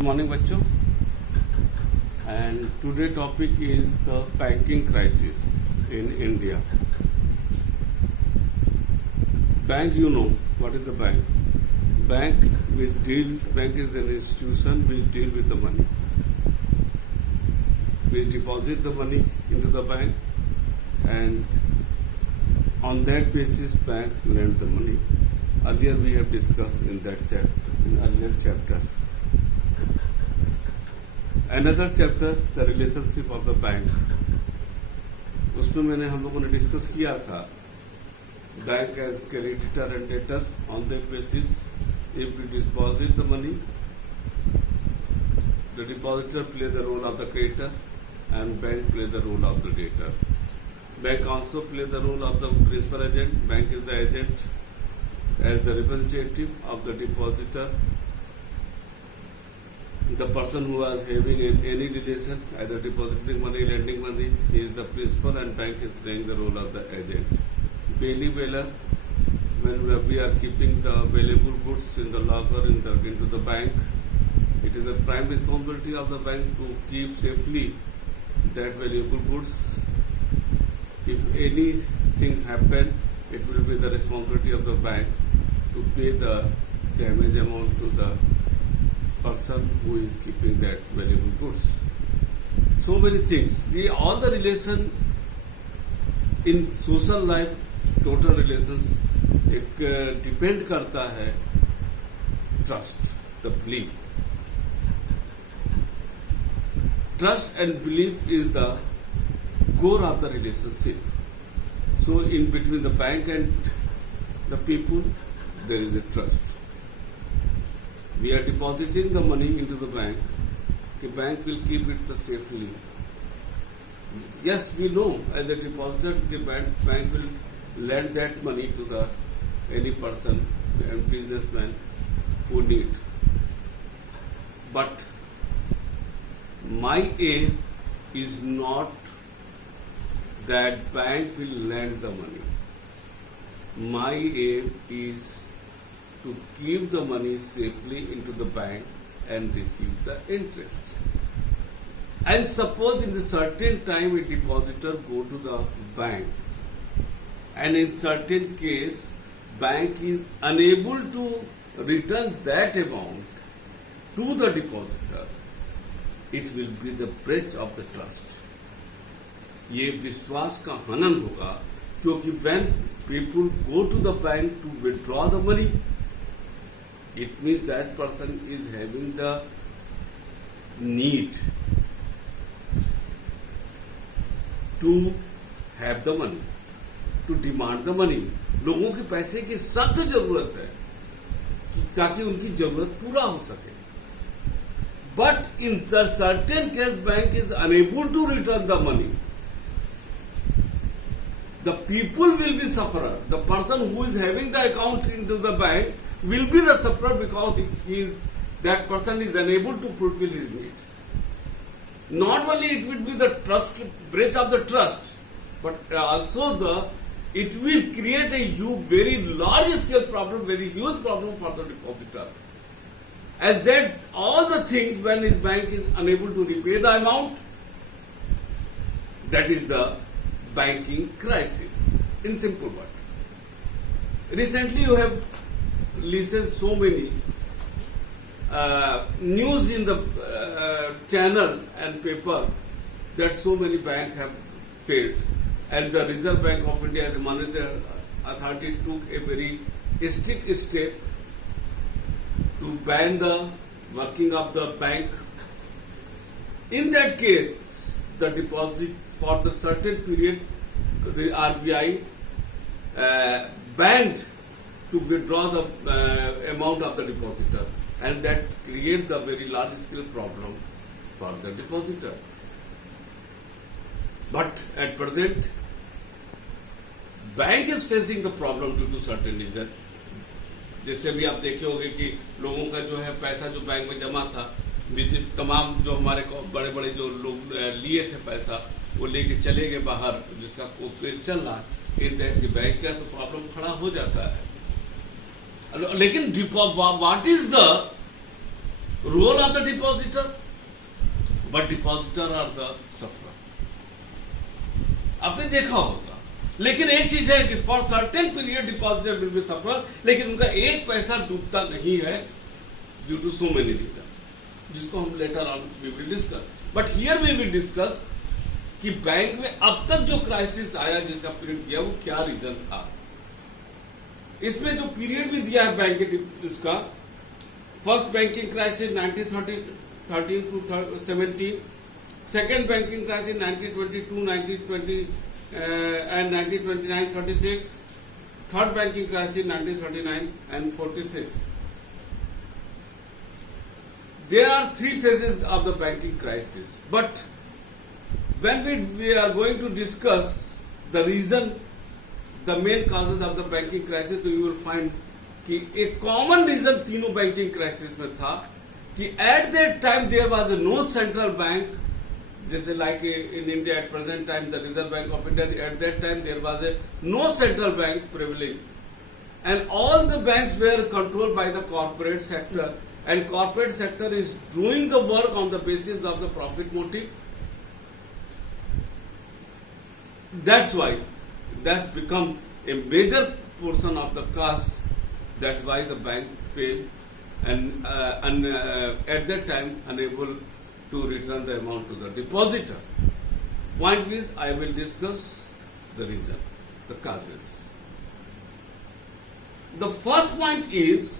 Good morning बच्चों and today topic is the banking crisis in India. Bank, you know what is the bank? Bank is an institution which deal with the money. We deposit the money into the bank and on that basis bank lend the money. Earlier we have discussed in earlier chapters. Another chapter, the relationship of the bank. उसमें मैंने हम लोगों ने discuss किया था bank as creditor and debtor. On that basis, if we deposit the money, the depositor play the role of the creditor and bank play the role of the debtor. Bank also play the role of the principal agent. Bank is the agent as the representative of the depositor. The person who was having any relation, either depositing money, lending money, he is the principal and bank is playing the role of the agent. Bailey Baller, when we are keeping the valuable goods in the locker into the bank, it is the prime responsibility of the bank to keep safely that valuable goods. If anything happen, it will be the responsibility of the bank to pay the damage amount to the person who is keeping that valuable goods. So many things. All the relation in social life, total relations, एक depend करता है trust, the belief. Trust and belief is the core of the relationship. So in between the bank and the people, there is a trust. We are depositing the money into the bank. The bank will keep it safely. Yes, we know as a depositor, the bank will lend that money to any person and businessman who need. But my aim is not that bank will lend the money. My aim is to keep the money safely into the bank and receive the interest. And suppose in the certain time a depositor go to the bank and in certain case bank is unable to return that amount to the depositor, it will be the breach of the trust. ये विश्वास का हनन होगा क्योंकि when people go to the bank to withdraw the money, it means that person is having the need to have the money, to demand the money. लोगों के पैसे की सख्त जरूरत है ताकि उनकी जरूरत पूरा हो सके. But in the certain case bank is unable to return the money. The people will be sufferer. The person who is having the account into the bank will be the sufferer because that person is unable to fulfill his need. Not only it will be the trust, breach of the trust, but also it will create a very large scale problem, very huge problem for the depositor. And that all the things when his bank is unable to repay the amount, that is the banking crisis in simple word. Recently you have listened so many news in the channel and paper that so many banks have failed and the Reserve Bank of India as a monetary authority took a very strict step to ban the working of the bank. In that case, the deposit for the certain period, the RBI banned to withdraw the amount of the depositor, and that creates the very large scale problem for the depositor. But at present, bank is facing the problem due to certain reason. जैसे भी आप देखे होंगे कि लोगों का जो है पैसा जो बैंक में जमा था, तमाम जो हमारे बड़े बड़े जो लोग लिए थे पैसा वो लेके चले गए बाहर, जिसका केस चल रहा है. इन दैट बैंक का तो प्रॉब्लम खड़ा हो जाता है. लेकिन what is the role of the depositor, but depositor are the sufferer. आपने देखा होगा, लेकिन एक चीज है कि for certain period depositor will be suffer, लेकिन उनका एक पैसा डूबता नहीं है due to so many reason, जिसको हम later on we will discuss. But here we will discuss कि बैंक में अब तक जो क्राइसिस आया, जिसका पीरियड दिया, वो क्या रीजन था. इसमें जो पीरियड भी दिया है बैंक के इसका, first banking crisis 1913 to 17, second banking crisis 1922, 1920 and 1929-36, third banking crisis 1939 and 46. There are three phases of the banking crisis, but when we are going to discuss the reason, the main causes of the banking crisis, so you will find कि एक common reason तीनों banking crisis में था कि at that time there was no central bank, जैसे like in India at present time the Reserve Bank of India, at that time there was no central bank privilege, and all the banks were controlled by the corporate sector, and corporate sector is doing the work on the basis of the profit motive. That's why that's become a major portion of the cost. That's why the bank failed and at that time unable to return the amount to the depositor. Point is, I will discuss the reason, the causes. The first point is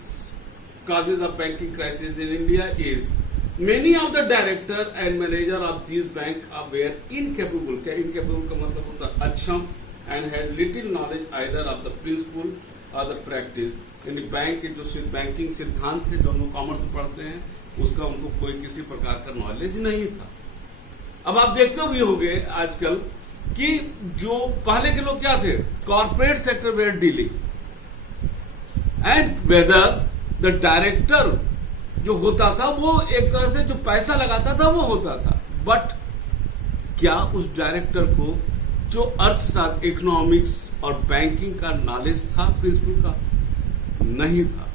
causes of banking crisis in India is many of the director and manager of these banks were incapable. Incapable का मतलब होता है अक्षम, and had little knowledge either of the principle or the practice. यानी bank के जो banking सिद्धांत है, जो हम लोग कॉमर्स में पढ़ते हैं, उसका उनको कोई किसी प्रकार का नॉलेज नहीं था. अब आप देखते भी होंगे आजकल कि जो पहले के लोग क्या थे, corporate sector were dealing, and whether the director जो होता था वो एक तरह से जो पैसा लगाता था वो होता था, बट क्या उस डायरेक्टर को जो अर्थशास्त्र, इकोनॉमिक्स और बैंकिंग का नॉलेज था, प्रिंसिपल का, नहीं था.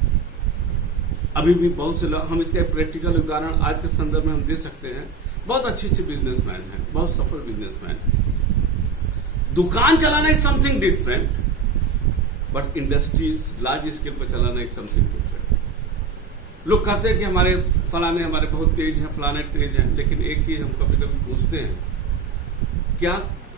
अभी भी बहुत से हम इसका प्रैक्टिकल उदाहरण आज के संदर्भ में हम दे सकते हैं. बहुत अच्छे अच्छे बिजनेसमैन हैं, बहुत सफल बिजनेसमैन. दुकान चलाना is something different, but industries large scale पर चलाना इज समथिंग डिफरेंट. लोग कहते हैं कि हमारे फलाने हमारे बहुत तेज हैं, फलाने तेज हैं, लेकिन एक चीज हम कभी कभी पूछते हैं, क्या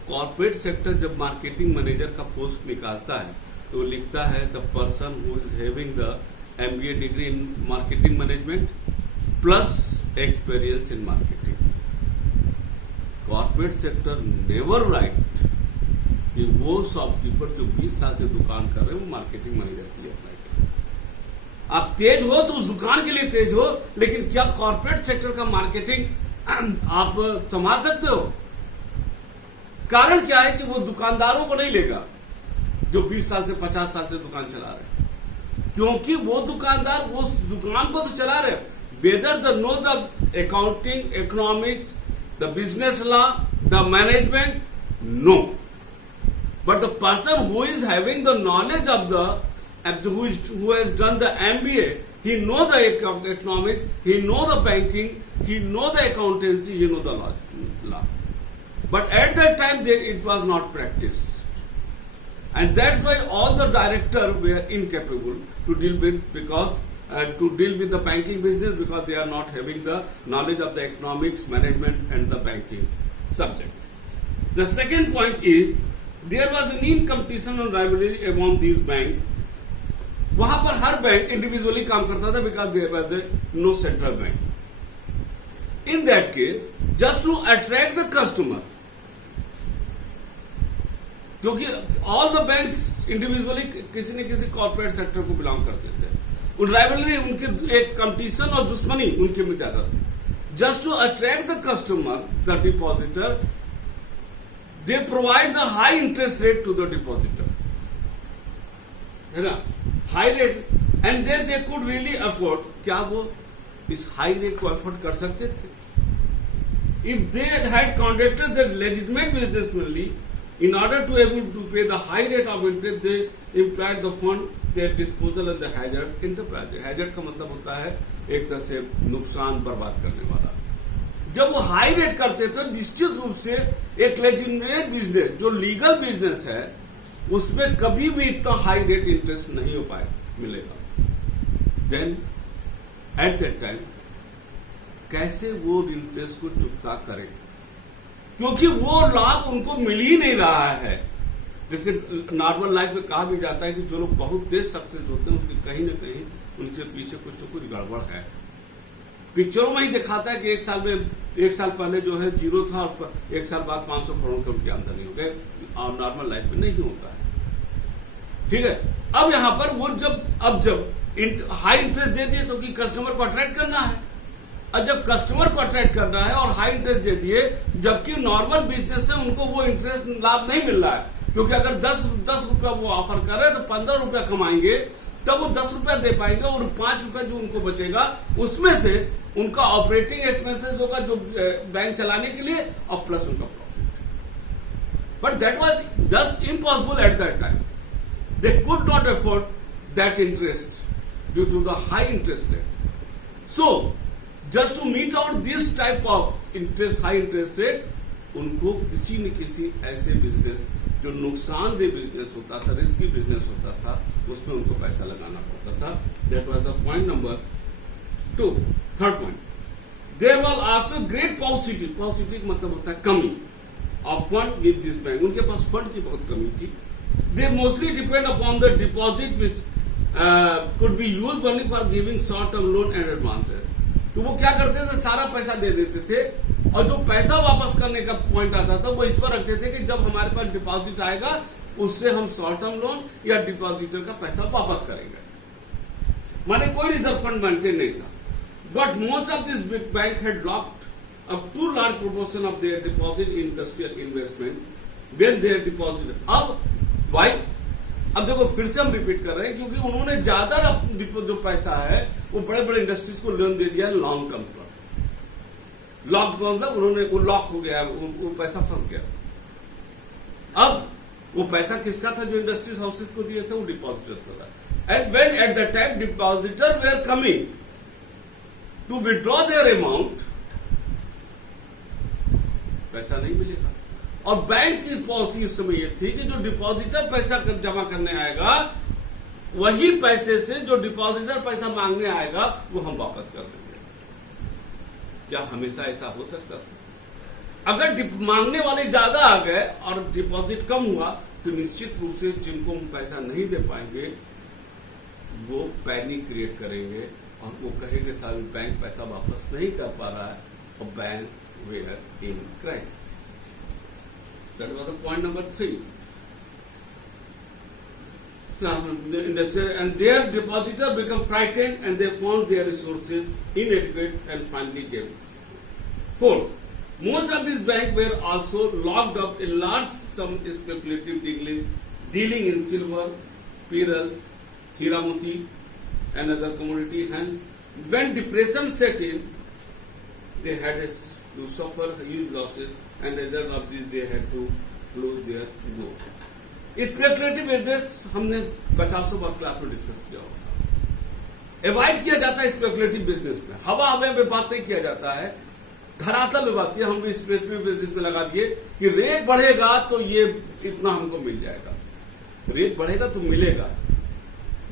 कॉर्पोरेट सेक्टर जब मार्केटिंग मैनेजर का पोस्ट निकालता है तो लिखता है the person who is having the MBA degree in marketing management plus experience in marketing. Corporate sector never write कि वो शॉपकीपर जो 20 साल से दुकान कर रहे हैं वो मार्केटिंग मैनेजर के लिए अप्लाई करें. आप तेज हो तो उस दुकान के लिए तेज हो, लेकिन क्या कॉर्पोरेट सेक्टर का मार्केटिंग आप संभाल सकते हो? कारण क्या है कि वो दुकानदारों को नहीं लेगा जो 20 साल से 50 साल से दुकान चला रहे हैं, क्योंकि वो दुकानदार वो दुकान को तो चला रहे, whether the know the accounting, economics, the business law, the management, know. But the person who is having the knowledge of the who has done the MBA, he know the economics, he know the banking, he know the accountancy, he know the law. But at that time it was not practiced, and that's why all the directors were incapable to deal with the banking business, because they are not having the knowledge of the economics, management and the banking subject. The second point is there was an competition and rivalry among these banks. वहां पर हर bank individually काम करता था, because there was no central bank. In that case just to attract the customer, क्योंकि all the banks individually किसी न किसी corporate sector को बिलोंग करते थे, उन राइवलरी उनके एक कंपटीशन और दुश्मनी उनके में ज्यादा थी. Just to attract the customer, the depositor, they provide the high interest rate to the depositor, है ना, high rate, and there they could really afford. क्या वो इस हाई रेट को अफोर्ड कर सकते थे? If they had conducted the legitimate business only, in order to able to pay the high rate of interest, they employed the fund, their disposal as the hazard enterprise. Hazard का मतलब होता है एक तरह से नुकसान बर्बाद करने वाला। जब वो हाई रेट करते थे निश्चित रूप से एक लेजिटिमेट बिजनेस जो लीगल बिजनेस है उसमें कभी भी इतना हाई रेट इंटरेस्ट नहीं हो पाए मिलेगा। देन एट दैट टाइम कैसे वो इंटरेस्ट को चुकता करें, क्योंकि वो लाभ उनको मिल ही नहीं रहा है। जैसे नॉर्मल लाइफ में कहा भी जाता है कि जो लोग बहुत तेज सक्सेस होते हैं उसके कहीं ना कहीं उनके पीछे कुछ न कुछ गड़बड़ है। पिक्चरों में ही दिखाता है कि एक साल पहले जो है जीरो था और एक साल बाद 500 करोड़ की उनकी आमदनी हो गई, और नॉर्मल लाइफ में नहीं होता है। ठीक है, अब यहां पर वो जब हाई इंटरेस्ट दे दिए तो कि कस्टमर को अट्रैक्ट करना है, और जब कस्टमर को अट्रैक्ट करना है और हाई इंटरेस्ट दे दिए, जबकि नॉर्मल बिजनेस से उनको वो इंटरेस्ट लाभ नहीं मिल रहा है, क्योंकि अगर 10 रुपया वो ऑफर कर रहे हैं तो 15 रुपया कमाएंगे, तब वो 10 रुपया दे पाएंगे और 5 रुपया जो उनको बचेगा उसमें से उनका ऑपरेटिंग एक्सपेंसेस होगा जो बैंक चलाने के लिए, और प्लस उनका profit. But that was just impossible at that time. They could not afford that interest due to the high interest rate. So just to meet out this type of interest, high interest rate, उनको किसी न किसी ऐसे business जो नुकसानदेह business होता था, risky business होता था, उसमें उनको पैसा लगाना पड़ता था। That was the point number 2। Third point, there was also great positive मतलब होता है कमी of fund with this bank. उनके पास फंड की बहुत कमी थी। They mostly depend upon the deposit which could be use only for giving short term loan and advance. तो वो क्या करते थे, सारा पैसा दे देते थे, और जो पैसा वापस करने का पॉइंट आता था वो इस पर रखते थे कि जब हमारे पास डिपॉजिट आएगा उससे हम शॉर्ट टर्म लोन या डिपॉजिटर का पैसा वापस करेंगे। माने कोई रिजर्व फंड मेंटेन नहीं था। But most of this big bank had locked up to large proportion of their deposit in industrial investment when their deposit. अब वाई, अब देखो फिर से हम रिपीट कर रहे हैं, क्योंकि उन्होंने ज्यादा जो पैसा है वो बड़े बड़े इंडस्ट्रीज को लोन दे दिया लॉन्ग टर्म पर। लॉक मतलब उन्होंने वो लॉक हो गया, वो पैसा फंस गया। अब वो पैसा किसका था जो इंडस्ट्रीज हाउसेस को दिया था, वो डिपॉजिटर का था। And when at the time depositor were coming to withdraw their amount, पैसा नहीं मिलेगा। और बैंक की पॉलिसी इस समय ये थी कि जो डिपॉजिटर पैसा जमा करने आएगा वही पैसे से जो डिपॉजिटर पैसा मांगने आएगा वो हम वापस कर देंगे। क्या हमेशा ऐसा हो सकता था? अगर मांगने वाले ज्यादा आ गए और डिपॉजिट कम हुआ तो निश्चित रूप से जिनको हम पैसा नहीं दे पाएंगे वो पैनिक क्रिएट करेंगे और वो कहेंगे साहब बैंक पैसा वापस नहीं कर पा रहा है और bank were in crisis. That was the point number 3। And their depositor become frightened and they found their resources inadequate and finally gave. 4. Most of these banks were also locked up in large sum speculative dealing in silver, pearls, hiramoti and other commodity. Hence, when depression set in, they had to suffer huge losses and as a result of this they had to close their door. Speculative business हमने 50 बार class में discuss किया होगा। Avoid किया जाता है speculative business में, हवा हवा में बात नहीं किया जाता है, धरातल में बात किया। हम भी स्पेकुलेटिव बिजनेस में लगा दिए कि रेट बढ़ेगा तो ये इतना हमको मिल जाएगा, रेट बढ़ेगा तो मिलेगा।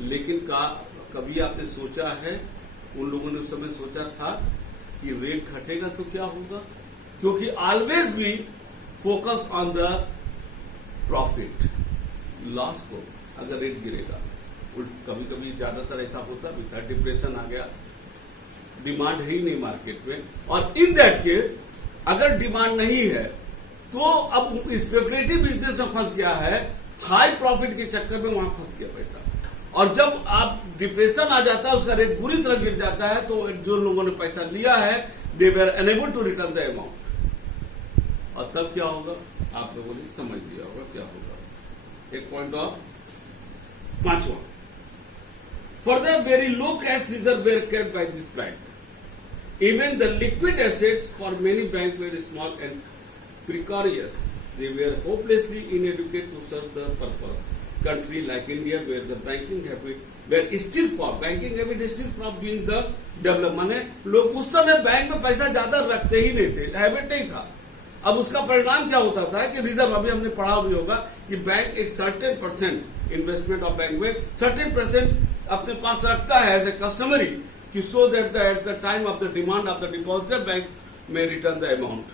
लेकिन कभी आपने सोचा है, उन लोगों ने उस समय सोचा था कि रेट घटेगा तो क्या होगा? क्योंकि always be focus on the profit, loss को अगर रेट गिरेगा। कभी कभी ज्यादातर ऐसा होता भी था, डिप्रेशन आ गया, डिमांड है ही नहीं मार्केट में, और इन दैट केस अगर डिमांड नहीं है तो अब स्पेकुलेटिव बिजनेस में फंस गया है, हाई प्रॉफिट के चक्कर में वहां फंस गया पैसा। और जब आप डिप्रेशन आ जाता है, उसका रेट बुरी तरह गिर जाता है, तो जो लोगों ने पैसा लिया है they were unable to return the amount. और तब क्या होगा आप लोगों ने समझ लिया होगा क्या होगा। एक पॉइंट ऑफ 5वां, for the very low cash reserve were kept by this bank. Even the liquid assets for many bank were small and precarious, they were hopelessly inadequate to serve the purpose. country like India where the banking habit where still for banking habit is still from being the development माने लोग उस समय bank में पैसा ज्यादा रखते ही नहीं थे, हैबिट नहीं था। अब उसका परिणाम क्या होता था कि रिजर्व, अभी हमने पढ़ा भी होगा कि बैंक एक certain percent investment of bank में सर्टेन परसेंट अपने पास रखता है एज ए कस्टमरी कि so that at the time of the demand of the depositor bank में return the amount,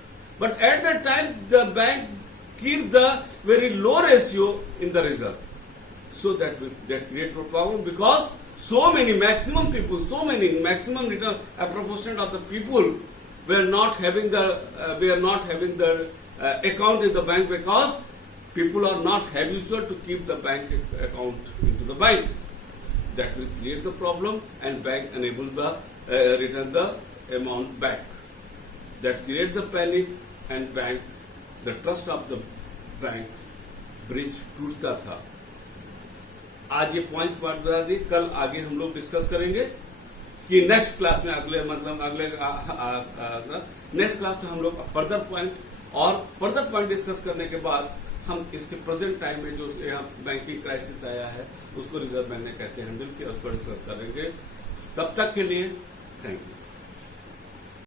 but at the time the bank keep the very low ratio in the reserve, so that create a problem because so many maximum return a proportion of the people were not having the account in the bank because people are not habitual to keep the bank account into the bank. That will create the problem and bank unable the return the amount back. That create the panic and bank the trust of the bank bridge टूटता था। आज ये point बता दी, कल आगे हम लोग discuss करेंगे कि नेक्स्ट क्लास में नेक्स्ट क्लास में हम लोग फर्दर पॉइंट डिस्कस करने के बाद हम इसके प्रेजेंट टाइम में जो यहाँ बैंकिंग क्राइसिस आया है उसको रिजर्व बैंक ने कैसे हैंडल किया उस पर डिस्कस करेंगे। तब तक के लिए थैंक यू।